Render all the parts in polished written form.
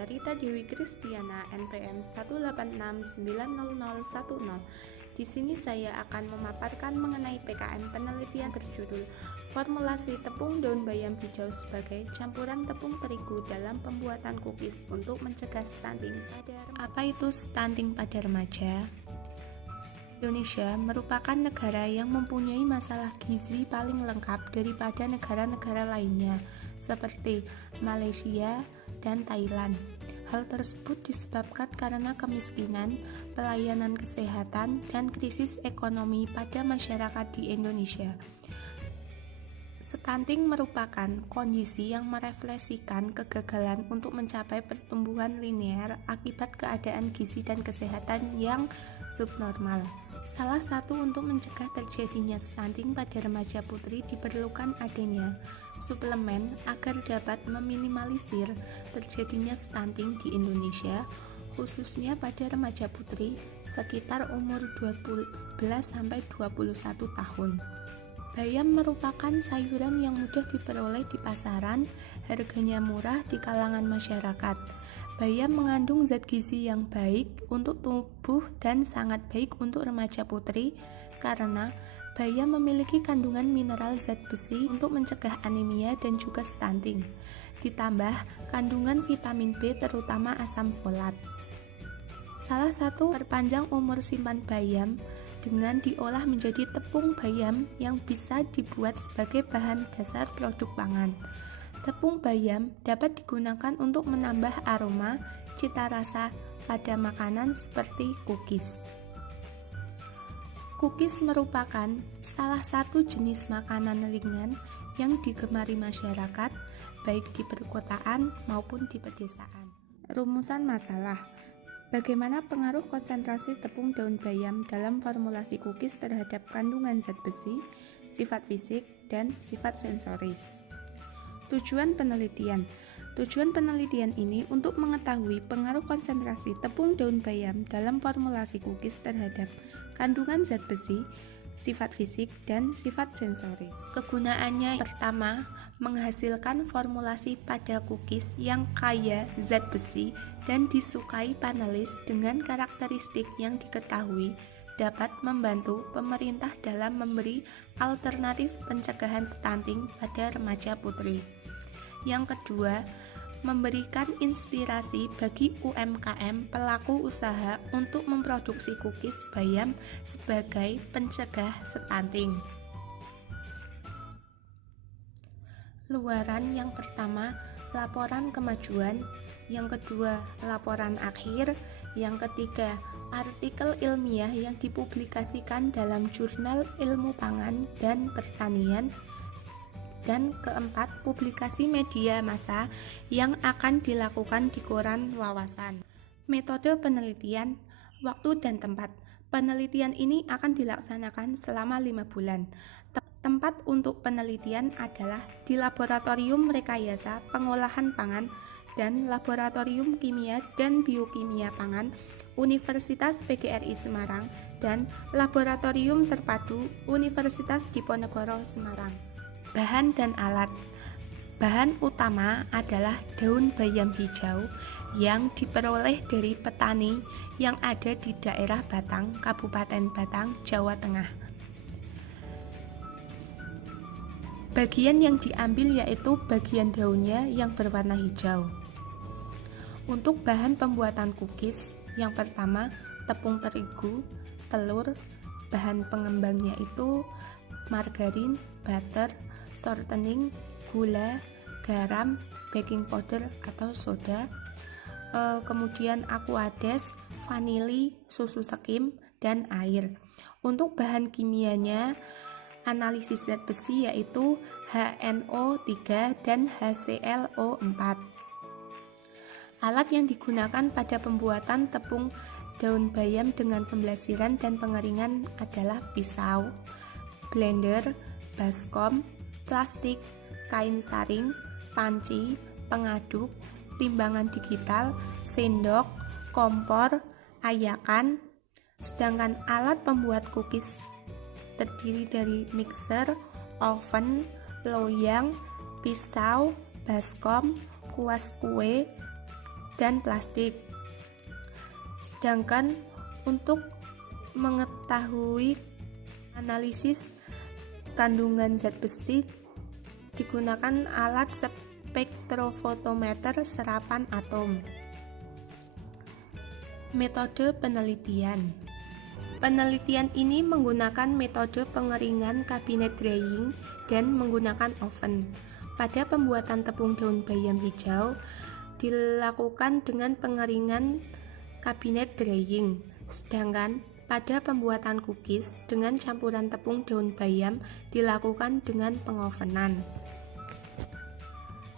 saya Rita Dewi Kristiana, NPM 186900010. Di sini saya akan memaparkan mengenai PKM penelitian berjudul Formulasi tepung daun bayam hijau sebagai campuran tepung terigu dalam pembuatan cookies untuk mencegah stunting pada remaja. Apa itu stunting pada remaja? Indonesia merupakan negara yang mempunyai masalah gizi paling lengkap daripada negara-negara lainnya, seperti Malaysia dan Thailand. Hal tersebut disebabkan karena kemiskinan, pelayanan kesehatan, dan krisis ekonomi pada masyarakat di Indonesia. Stunting merupakan kondisi yang merefleksikan kegagalan untuk mencapai pertumbuhan linear akibat keadaan gizi dan kesehatan yang subnormal. Salah satu untuk mencegah terjadinya stunting pada remaja putri diperlukan adanya suplemen agar dapat meminimalisir terjadinya stunting di Indonesia, khususnya pada remaja putri sekitar umur 12-21 tahun. Bayam merupakan sayuran yang mudah diperoleh di pasaran, harganya murah di kalangan masyarakat. Bayam mengandung zat gizi yang baik untuk tubuh dan sangat baik untuk remaja putri karena bayam memiliki kandungan mineral zat besi untuk mencegah anemia dan juga stunting. Ditambah kandungan vitamin B terutama asam folat. Salah satu perpanjang umur simpan bayam dengan diolah menjadi tepung bayam yang bisa dibuat sebagai bahan dasar produk pangan. Tepung bayam dapat digunakan untuk menambah aroma, cita rasa pada makanan seperti cookies. Cookies merupakan salah satu jenis makanan ringan yang digemari masyarakat, baik di perkotaan maupun di pedesaan. Rumusan masalah. Bagaimana pengaruh konsentrasi tepung daun bayam dalam formulasi cookies terhadap kandungan zat besi, sifat fisik, dan sifat sensoris? Tujuan penelitian. Tujuan penelitian ini untuk mengetahui pengaruh konsentrasi tepung daun bayam dalam formulasi cookies terhadap kandungan zat besi, sifat fisik, dan sifat sensoris. Kegunaannya pertama, menghasilkan formulasi pada cookies yang kaya zat besi dan disukai panelis dengan karakteristik yang diketahui dapat membantu pemerintah dalam memberi alternatif pencegahan stunting pada remaja putri. Yang kedua, memberikan inspirasi bagi UMKM pelaku usaha untuk memproduksi cookies bayam sebagai pencegah stunting. Luaran yang pertama, laporan kemajuan, yang kedua, laporan akhir, yang ketiga, artikel ilmiah yang dipublikasikan dalam jurnal ilmu pangan dan pertanian, dan keempat, publikasi media massa yang akan dilakukan di koran wawasan. Metode penelitian, waktu dan tempat. Penelitian ini akan dilaksanakan selama 5 bulan. Tempat untuk penelitian adalah di Laboratorium Rekayasa Pengolahan Pangan dan Laboratorium Kimia dan Biokimia Pangan Universitas PGRI Semarang dan Laboratorium Terpadu Universitas Diponegoro Semarang. Bahan dan alat. Bahan utama adalah daun bayam hijau yang diperoleh dari petani yang ada di daerah Batang, Kabupaten Batang, Jawa Tengah. Bagian yang diambil yaitu bagian daunnya yang berwarna hijau. Untuk bahan pembuatan cookies, yang pertama tepung terigu, telur, bahan pengembangnya itu margarin, butter, shortening, gula, garam, baking powder atau soda, kemudian aquades, vanili, susu skim, dan air. Untuk bahan kimianya, analisis zat besi yaitu HNO3 dan HClO4. Alat yang digunakan pada pembuatan tepung daun bayam dengan pemblastiran dan pengeringan adalah pisau, blender, baskom, plastik, kain saring, panci, pengaduk, timbangan digital, sendok, kompor, ayakan. Sedangkan alat pembuat cookies terdiri dari mixer, oven, loyang, pisau, baskom, kuas kue, dan plastik. Sedangkan untuk mengetahui analisis kandungan zat besi digunakan alat spektrofotometer serapan atom. Metode penelitian. Penelitian ini menggunakan metode pengeringan kabinet drying dan menggunakan oven. Pada pembuatan tepung daun bayam hijau dilakukan dengan pengeringan kabinet drying, sedangkan pada pembuatan cookies dengan campuran tepung daun bayam dilakukan dengan pengovenan.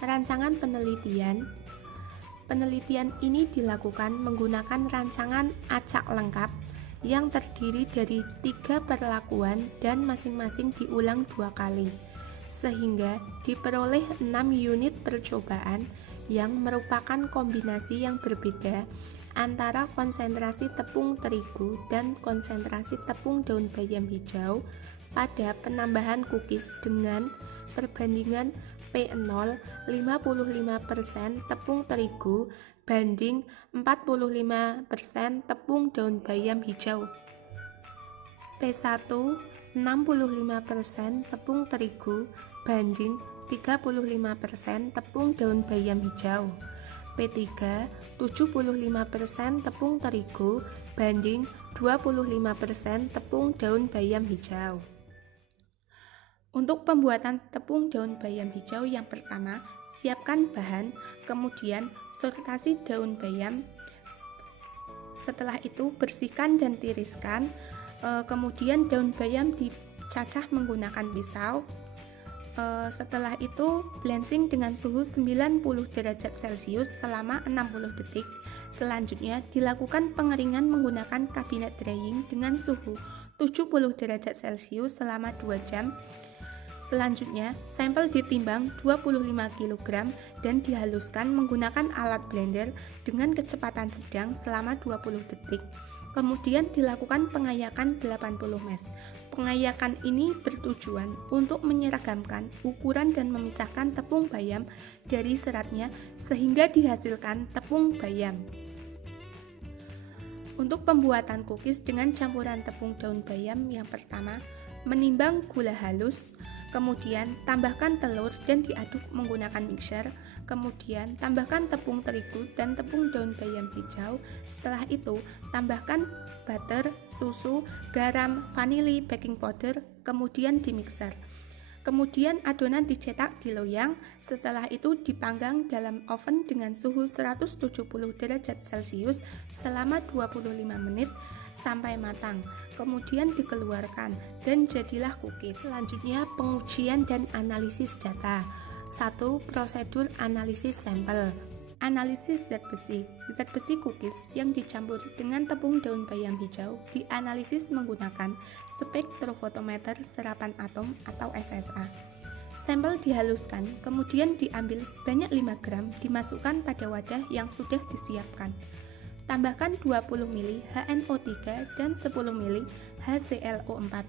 Rancangan penelitian. Penelitian ini dilakukan menggunakan rancangan acak lengkap yang terdiri dari 3 perlakuan dan masing-masing diulang 2 kali, sehingga diperoleh 6 unit percobaan yang merupakan kombinasi yang berbeda antara konsentrasi tepung terigu dan konsentrasi tepung daun bayam hijau pada penambahan cookies dengan perbandingan P0 55% tepung terigu banding 45% tepung daun bayam hijau. P1 65% tepung terigu banding 35% tepung daun bayam hijau. P3 75% tepung terigu banding 25% tepung daun bayam hijau. Untuk pembuatan tepung daun bayam hijau yang pertama, siapkan bahan, kemudian sortasi daun bayam. Setelah itu bersihkan dan tiriskan, kemudian daun bayam dicacah menggunakan pisau. Setelah itu blanching dengan suhu 90 derajat Celcius selama 60 detik. Selanjutnya dilakukan pengeringan menggunakan kabinet drying dengan suhu 70 derajat Celcius selama 2 jam. Selanjutnya, sampel ditimbang 25 kg dan dihaluskan menggunakan alat blender dengan kecepatan sedang selama 20 detik. Kemudian dilakukan pengayakan 80 mesh. Pengayakan ini bertujuan untuk menyeragamkan ukuran dan memisahkan tepung bayam dari seratnya sehingga dihasilkan tepung bayam. Untuk pembuatan cookies dengan campuran tepung daun bayam yang pertama, menimbang gula halus, kemudian tambahkan telur dan diaduk menggunakan mixer, kemudian tambahkan tepung terigu dan tepung daun bayam hijau. Setelah itu tambahkan butter, susu, garam, vanili, baking powder, kemudian dimixer. Kemudian adonan dicetak di loyang, setelah itu dipanggang dalam oven dengan suhu 170 derajat Celcius selama 25 menit sampai matang. Kemudian dikeluarkan dan jadilah cookies. Selanjutnya pengujian dan analisis data. 1. Prosedur analisis sampel. Analisis zat besi. Zat besi cookies yang dicampur dengan tepung daun bayam hijau dianalisis menggunakan spektrofotometer serapan atom atau SSA. Sampel dihaluskan, kemudian diambil sebanyak 5 gram, dimasukkan pada wadah yang sudah disiapkan. Tambahkan 20 ml HNO3 dan 10 ml HClO4.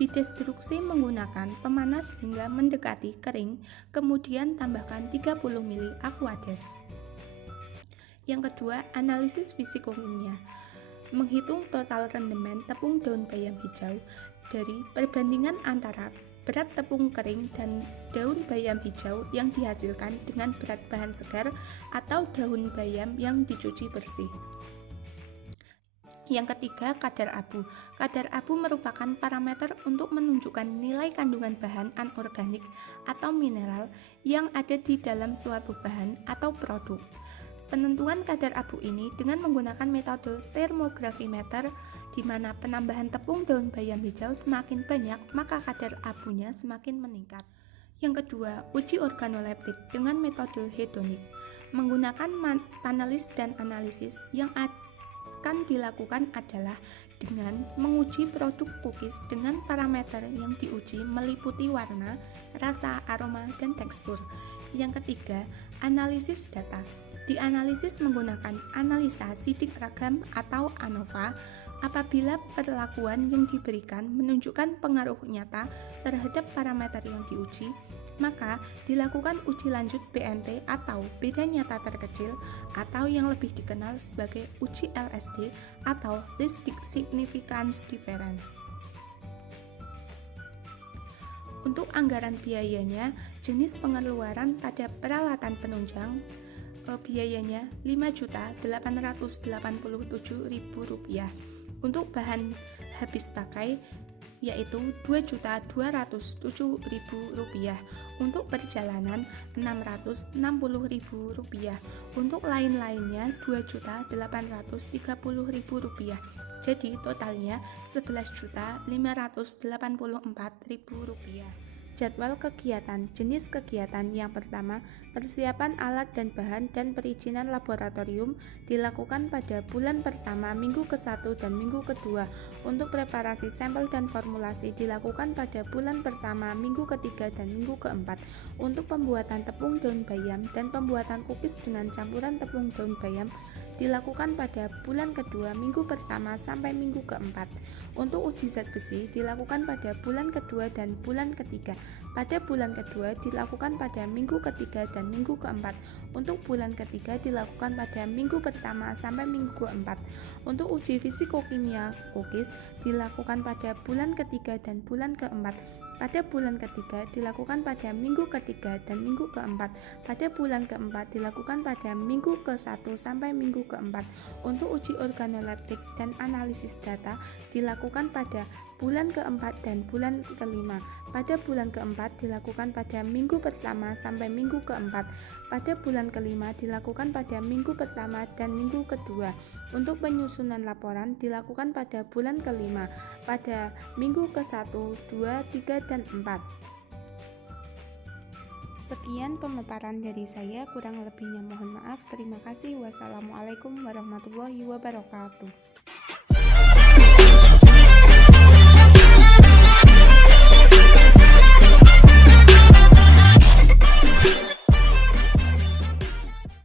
Didestruksi menggunakan pemanas hingga mendekati kering, kemudian tambahkan 30 ml Aquades. Yang kedua, analisis fisikokimia. Menghitung total rendemen tepung daun bayam hijau dari perbandingan antara berat tepung kering dan daun bayam hijau yang dihasilkan dengan berat bahan segar atau daun bayam yang dicuci bersih. Yang ketiga, kadar abu. Kadar abu merupakan parameter untuk menunjukkan nilai kandungan bahan anorganik atau mineral yang ada di dalam suatu bahan atau produk. Penentuan kadar abu ini dengan menggunakan metode termografimeter, di mana penambahan tepung daun bayam hijau semakin banyak, maka kadar abunya semakin meningkat. Yang kedua, uji organoleptik dengan metode hedonik. Menggunakan panelis dan analisis yang akan dilakukan adalah dengan menguji produk cookies dengan parameter yang diuji meliputi warna, rasa, aroma, dan tekstur. Yang ketiga, analisis data. Dianalisis menggunakan analisa sidik ragam atau ANOVA apabila perlakuan yang diberikan menunjukkan pengaruh nyata terhadap parameter yang diuji. maka dilakukan uji lanjut BNT atau beda nyata terkecil atau yang lebih dikenal sebagai uji LSD atau Least Significance Difference. Untuk anggaran biayanya, jenis pengeluaran pada peralatan penunjang biayanya Rp5.887.000. Untuk bahan habis pakai yaitu Rp2.207.000. Untuk perjalanan Rp660.000. Untuk lain-lainnya Rp2.830.000. Jadi totalnya Rp11.584.000. Jadwal kegiatan. Jenis kegiatan yang pertama, persiapan alat dan bahan dan perizinan laboratorium dilakukan pada bulan pertama minggu ke-1 dan minggu kedua. Untuk preparasi sampel dan formulasi dilakukan pada bulan pertama minggu ketiga dan minggu keempat. Untuk pembuatan tepung daun bayam dan pembuatan cookies dengan campuran tepung daun bayam dilakukan pada bulan kedua minggu pertama sampai minggu keempat. Untuk uji zat besi dilakukan pada bulan kedua dan bulan ketiga. Pada bulan kedua dilakukan pada minggu ketiga dan minggu keempat. Untuk bulan ketiga dilakukan pada minggu pertama sampai minggu keempat. Untuk uji fisikokimia cookies dilakukan pada bulan ketiga dan bulan keempat. Pada bulan ketiga dilakukan pada minggu ketiga dan minggu keempat. Pada bulan keempat dilakukan pada minggu ke-1 sampai minggu keempat. Untuk uji organoleptik dan analisis data dilakukan pada bulan keempat dan bulan kelima. Pada bulan keempat dilakukan pada minggu pertama sampai minggu keempat. Pada bulan kelima dilakukan pada minggu pertama dan minggu kedua. Untuk penyusunan laporan dilakukan pada bulan kelima, pada minggu ke-1, 2, 3, dan 4. Sekian pemaparan dari saya, kurang lebihnya mohon maaf. Terima kasih. Wassalamualaikum warahmatullahi wabarakatuh.